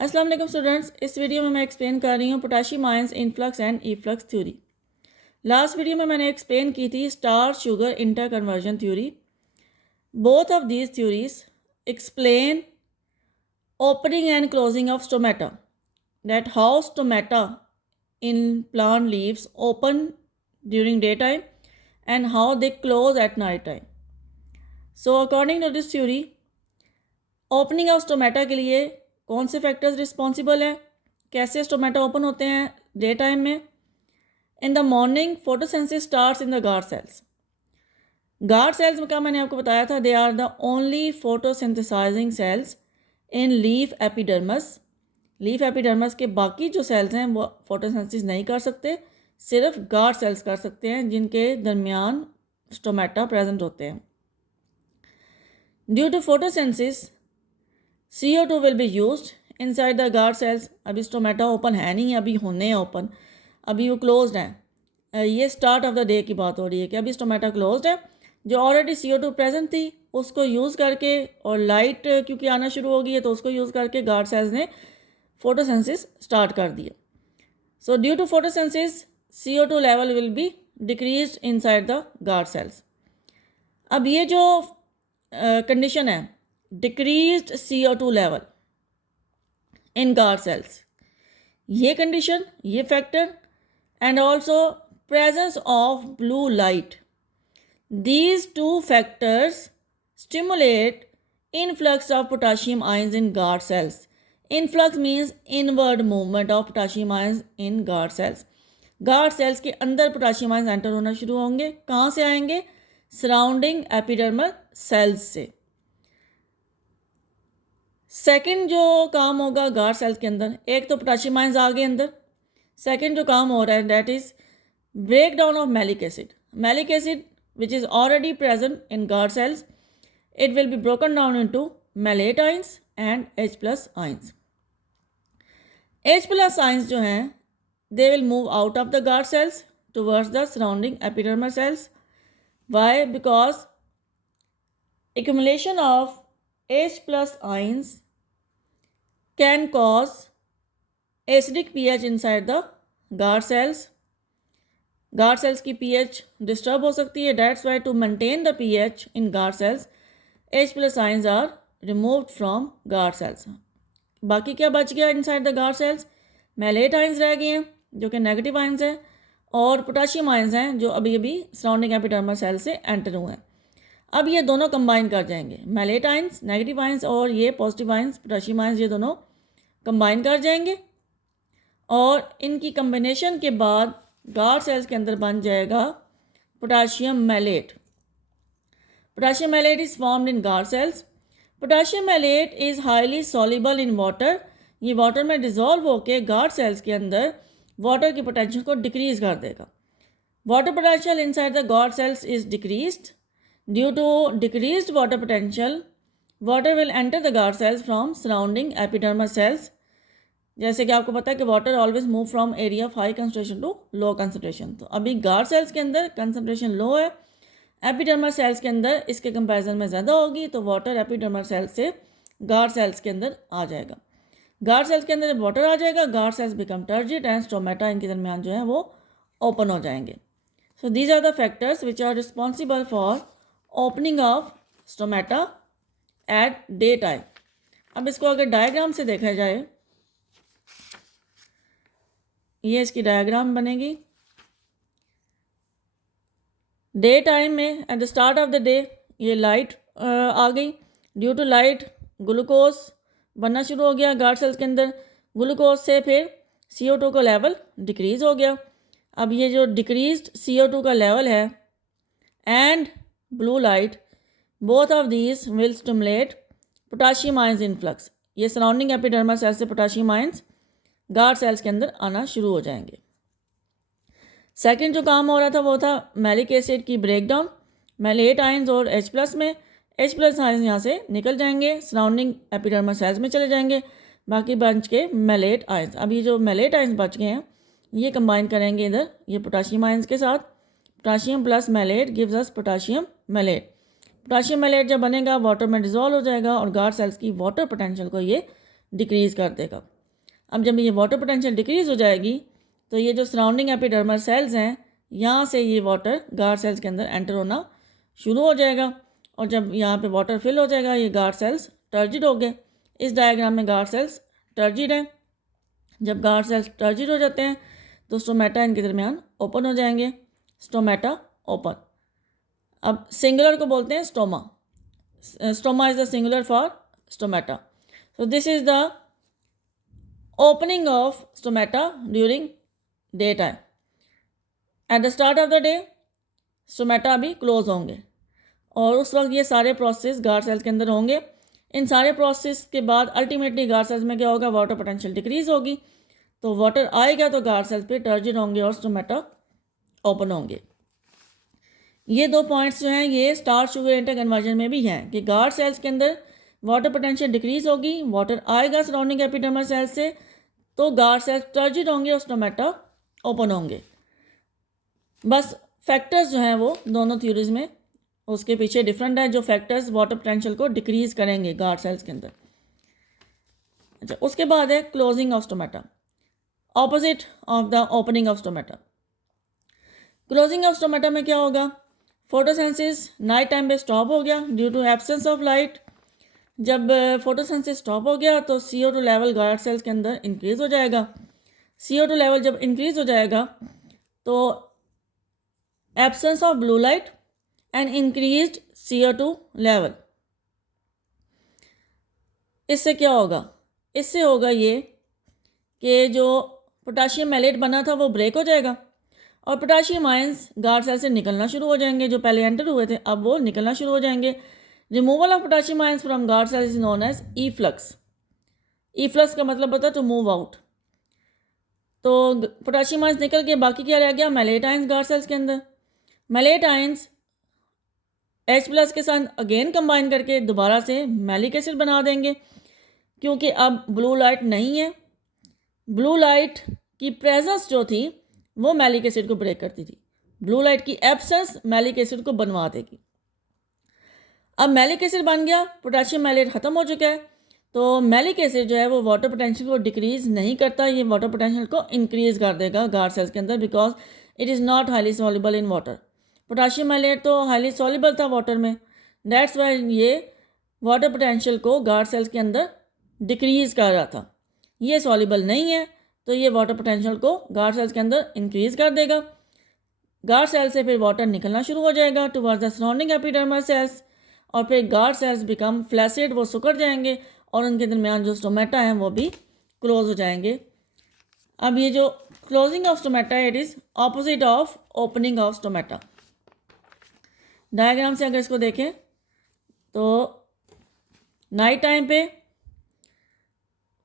अस्सलाम वालेकुम स्टूडेंट्स, इस वीडियो में मैं एक्सप्लेन कर रही हूँ potassium ions influx and efflux theory. Last video में मैंने एक्सप्लेन की थी star sugar inter conversion theory. Both of these theories explain opening and closing of stomata, that how stomata in plant leaves open during daytime and how they close at night time. So according to this theory, opening of stomata के लिए कौन से factors responsible हैं, कैसे stomata open होते हैं day time में। In the morning photosynthesis starts in the guard cells. Guard cells का मैंने आपको बताया था they are the only photosynthesising cells in leaf epidermis. Leaf epidermis के बाकी जो सेल्स हैं वो फोटोसिंथेसिस नहीं कर सकते, सिर्फ गार्ड सेल्स कर सकते हैं जिनके दरमियान स्टोमेटा प्रेजेंट होते हैं। Due to photosynthesis CO2 will be used inside the guard cells. अभी स्टोमेटा ओपन है नहीं, अभी होने हैं ओपन, अभी वो क्लोज्ड हैं। ये स्टार्ट ऑफ द डे की बात हो रही है कि अभी स्टोमेटा क्लोज्ड है। जो ऑलरेडी CO2 प्रेजेंट थी उसको यूज़ करके और लाइट क्योंकि आना शुरू हो गई है तो उसको यूज़ करके गार्ड सेल्स ने फोटोसिंथेसिस स्टार्ट कर दिया। So due to photosynthesis CO2 level will be decreased inside the guard cells. अब ये जो कंडीशन है decreased CO2 level in guard cells, ये कंडीशन, ये factor and also presence of blue light, these two factors stimulate influx of potassium ions in guard cells. Influx means inward movement of potassium ions in guard cells. Guard cells के अंदर potassium ions enter होना शुरू होंगे। कहाँ से आएंगे? Surrounding epidermal sales से। Second जो काम होगा गार्ड सेल्स के अंदर, एक तो पोटाशियम आयंस आ गए अंदर, सेकंड जो काम हो रहा है that is break down of malic acid. Malic acid which is already present in guard cells, it will be broken down into malate ions and H plus ions. H plus ions जो हैं they will move out of the guard cells towards the surrounding epidermal cells. Why? Because accumulation of H plus ions can cause acidic pH inside the guard cells. Guard cells की pH disturb हो सकती है। That's why to maintain the pH in guard cells H plus ions are removed from guard cells. बाकी क्या बच गया inside the guard cells? Malate ions रह गए हैं जो कि नेगेटिव आयंस हैं, और पोटाशियम आयंस हैं जो अभी अभी सराउंडिंग एपिडर्मल सेल से एंटर हुए हैं। अब ये दोनों कंबाइन कर जाएंगे, मैलेट आयंस नेगेटिव आयंस और ये पॉजिटिव आयंस पोटाशियम आयंस, ये दोनों कंबाइन कर जाएंगे और इनकी कम्बिनेशन के बाद गार्ड सेल्स के अंदर बन जाएगा potassium malate. Potassium malate is formed in guard cells. Potassium malate is highly soluble in water. ये वाटर में डिजोल्व होकर गार्ड सेल्स के अंदर वाटर की पोटेंशियल को डिक्रीज कर देगा। Water potential inside the guard cells is decreased. Due to decreased water potential, water will enter the guard cells from surrounding epidermal cells. जैसे कि आपको पता है कि water always move from area of high concentration to low concentration. तो अभी guard cells के अंदर कंसंट्रेशन लो है, एपिडर्मल सेल्स के अंदर इसके कंपैरिजन में ज़्यादा होगी, तो वाटर एपिडर्मल सेल्स से गार्ड सेल्स के अंदर आ जाएगा। गार्ड सेल्स के अंदर जब वाटर आ जाएगा guard cells become turgid and stomata इनके दरमियान जो है वो ओपन हो जाएंगे। So these are the factors which are responsible for opening of stomata at day time. अब इसको अगर डायग्राम से देखा जाए, ये इसकी डायग्राम बनेगी। डे टाइम में at the start of the day ये लाइट आ गई। ड्यू टू लाइट ग्लूकोज बनना शुरू हो गया गार्ड सेल्स के अंदर। ग्लूकोज से फिर CO2 का लेवल डिक्रीज़ हो गया। अब ये जो डिक्रीज्ड CO2 का लेवल है and blue light, both of these will stimulate potassium ions influx. ये सराउंडिंग एपिडर्मल सेल्स से पोटाशियम आयंस गार्ड सेल्स के अंदर आना शुरू हो जाएंगे। सेकंड जो काम हो रहा था वो था मैलिक एसिड की ब्रेकडाउन। मैलेट आयंस और H प्लस में, H प्लस आयंस यहाँ से निकल जाएंगे, सराउंडिंग एपिडर्मल सेल्स में चले जाएंगे, बाकी बच के मैलेट आयंस। अब ये जो मैलेट आयंस बच गए हैं ये कंबाइन करेंगे इधर ये पोटाशियम आयंस के साथ। Potassium plus malate gives us potassium malate. Potassium malate जब बनेगा वाटर में डिजोल्व हो जाएगा और गार्ड सेल्स की वाटर पोटेंशियल को ये डिक्रीज़ कर देगा। अब जब ये वाटर पोटेंशियल डिक्रीज़ हो जाएगी तो ये जो सराउंडिंग एपिडर्मल सेल्स हैं यहाँ से ये वाटर गार्ड सेल्स के अंदर एंटर होना शुरू हो जाएगा, और जब यहाँ पे वाटर फिल हो जाएगा ये गार्ड सेल्स टर्जिड हो गए। इस डायग्राम में गार्ड सेल्स टर्जिड हैं। जब गार्ड सेल्स टर्जिड हो जाते हैं तो स्टोमेटा इनके दरमियान ओपन हो जाएंगे, स्टोमेटा ओपन। अब सिंगुलर को बोलते हैं stoma, stoma is the singular for stomata. So this is the opening of stomata during day time. Eight the start of the day stomata अभी क्लोज होंगे और उस वक्त ये सारे प्रोसेस गार्ड सेल्स के अंदर होंगे। इन सारे प्रोसेस के बाद अल्टीमेटली गार्ड सेल्स में क्या होगा, वाटर पोटेंशियल डिक्रीज़ होगी, तो वाटर आएगा तो गार्ड सेल्स पे टर्जिड होंगे और स्टोमेटा ओपन होंगे। ये दो पॉइंट्स जो हैं ये स्टार्च शुगर इंटरकन्वर्जन में भी हैं कि गार्ड सेल्स के अंदर वाटर पोटेंशियल डिक्रीज़ होगी, वाटर आएगा सराउंडिंग एपिडर्मल सेल्स से, तो गार्ड सेल्स टर्जिड होंगे और स्टोमेटा ओपन होंगे। बस फैक्टर्स जो हैं वो दोनों थ्योरीज में उसके पीछे डिफरेंट है, जो फैक्टर्स वाटर पोटेंशियल को डिक्रीज़ करेंगे गार्ड सेल्स के अंदर। अच्छा, उसके बाद है closing of stomata, opposite of the opening of stomata. Closing of stomata में क्या होगा, फोटोसेंसिस नाइट टाइम पे स्टॉप हो गया due to absence of light. जब फोटोसेंसिस स्टॉप हो गया तो CO2 लेवल गार्ड सेल्स के अंदर इंक्रीज़ हो जाएगा। CO2 लेवल जब इंक्रीज़ हो जाएगा तो absence of blue light and increased CO2 level, इससे क्या होगा, इससे होगा ये कि जो पोटाशियम मैलेट बना था वो ब्रेक हो जाएगा और पोटाशियम आयंस गार्ड सेल से निकलना शुरू हो जाएंगे। जो पहले एंटर हुए थे अब वो निकलना शुरू हो जाएंगे। Removal of potassium ions from guard cell is known as efflux. Efflux का मतलब होता है टू मूव आउट। तो पोटाशियम आयंस निकल के बाकी क्या रह गया, मैलेट आयंस गार्ड सेल्स के अंदर। मैलेट आयंस H+ के साथ अगेन कंबाइन करके दोबारा से मैलिक एसिड बना देंगे, क्योंकि अब ब्लू लाइट नहीं है। ब्लू लाइट की प्रेजेंस जो थी वो मैलिक एसिड को ब्रेक करती थी, ब्लू लाइट की एब्सेंस मैलिक एसिड को बनवा देगी। अब मैलिक एसिड बन गया, पोटेशियम मैलेट ख़त्म हो चुका है, तो मैलिक एसिड जो है वो वाटर पोटेंशियल को डिक्रीज़ नहीं करता, ये वाटर पोटेंशियल को इंक्रीज़ कर देगा गार्ड सेल्स के अंदर, because it is not highly soluble in water. Potassium malate तो हाईली सॉल्युबल था वाटर में, दैट्स वाई ये वाटर पोटेंशियल को गार्ड सेल्स के अंदर डिक्रीज़ कर रहा था। ये सॉल्युबल नहीं है तो ये वाटर पोटेंशियल को गार्ड सेल्स के अंदर इंक्रीज़ कर देगा। गार्ड सेल से फिर वाटर निकलना शुरू हो जाएगा towards the surrounding epidermal sales, और फिर गार्ड सेल्स बिकम फ्लैसिड, वो सुकड़ जाएंगे और उनके दरमियान जो स्टोमेटा हैं वो भी क्लोज हो जाएंगे। अब ये जो closing of stomata it is opposite of opening of stomata. Diagram से अगर इसको देखें तो नाइट टाइम पे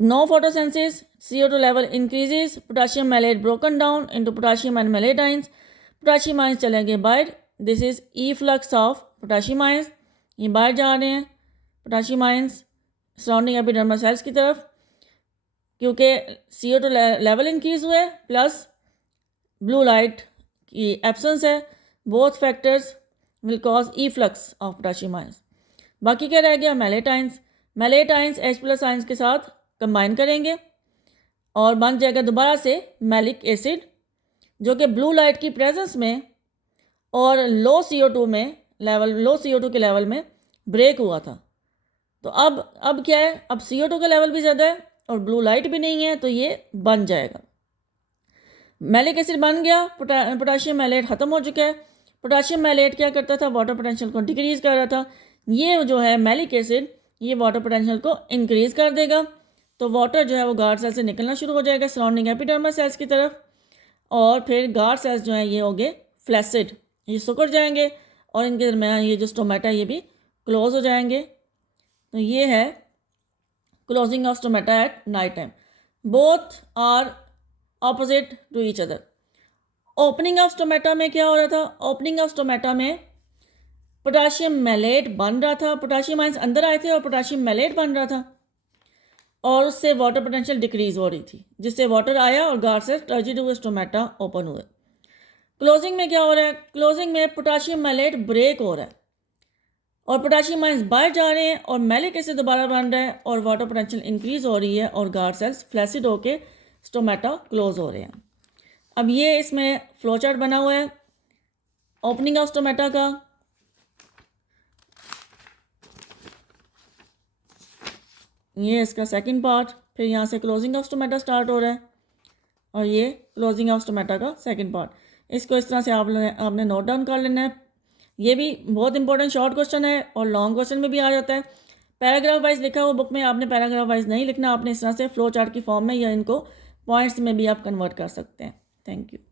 no photosynthesis, CO2 level increases, potassium malate broken down into potassium and malate ions, potassium ions चलेंगे बाहर, this is efflux of potassium ions, ये बाहर जा रहे हैं potassium ions surrounding epidermal cells की तरफ, क्योंकि CO2 लेवल इंक्रीज हुआ है प्लस ब्लू लाइट की एब्सेंस है, both factors will cause efflux of potassium ions. बाकी क्या रह गया, malate ions. Malate ions H+ ions के साथ कंबाइन करेंगे और बन जाएगा दोबारा से मैलिक एसिड, जो कि ब्लू लाइट की प्रेजेंस में और लो CO2 में लेवल, लो CO2 के लेवल में ब्रेक हुआ था। तो अब क्या है, अब CO2 का लेवल भी ज़्यादा है और ब्लू लाइट भी नहीं है, तो ये बन जाएगा। मैलिक एसिड बन गया, पोटाशियम मैलेट ख़त्म हो चुका है। पोटाशियम मैलेट क्या करता था, वाटर पोटेंशियल को डिक्रीज़ कर रहा था। ये जो है मैलिक एसिड ये वाटर पोटेंशियल को इंक्रीज़ कर देगा, तो वाटर जो है वो गार्ड सेल से निकलना शुरू हो जाएगा सराउंडिंग एपिडर्मल सेल्स की तरफ, और फिर गार्ड सेल्स जो हैं ये हो गए फ्लैसिड, ये सुकड़ जाएंगे और इनके दरमियान ये जो स्टोमेटा ये भी क्लोज हो जाएंगे। तो ये है closing of stomata at night time, both are opposite to each other. Opening of stomata में क्या हो रहा था, ओपनिंग ऑफ स्टोमेटा में पोटाशियम मैलेट बन रहा था, पोटाशियम आयंस अंदर आए थे और पोटाशियम मैलेट बन रहा था, और उससे वाटर पोटेंशियल डिक्रीज़ हो रही थी, जिससे वाटर आया और गार्ड सेल्स टर्जिड हुए, स्टोमेटा ओपन हुए। क्लोजिंग में क्या हो रहा है, क्लोजिंग में पोटाशियम मैलेट ब्रेक हो रहा है और पोटाशियम आयंस बाहर जा रहे हैं और मैलिक एसिड दोबारा बन रहा है और वाटर पोटेंशियल इंक्रीज हो रही है और गार्ड सेल्स फ्लैसिड होके स्टोमेटा क्लोज हो रहे हैं। अब ये इसमें फ्लो चार्ट बना हुआ है ओपनिंग ऑफ स्टोमेटा का। ये इसका सेकंड पार्ट, फिर यहाँ से क्लोजिंग ऑफ स्टोमेटा स्टार्ट हो रहा है और ये क्लोजिंग ऑफ स्टोमेटा का सेकंड पार्ट। इसको इस तरह से आपने नोट डाउन कर लेना है। ये भी बहुत इंपॉर्टेंट शॉर्ट क्वेश्चन है और लॉन्ग क्वेश्चन में भी आ जाता है। पैराग्राफ वाइज लिखा हुआ बुक में, आपने पैराग्राफ वाइज नहीं लिखना, आपने इस तरह से फ्लो चार्ट की फॉर्म में या इनको पॉइंट्स में भी आप कन्वर्ट कर सकते हैं। Thank you.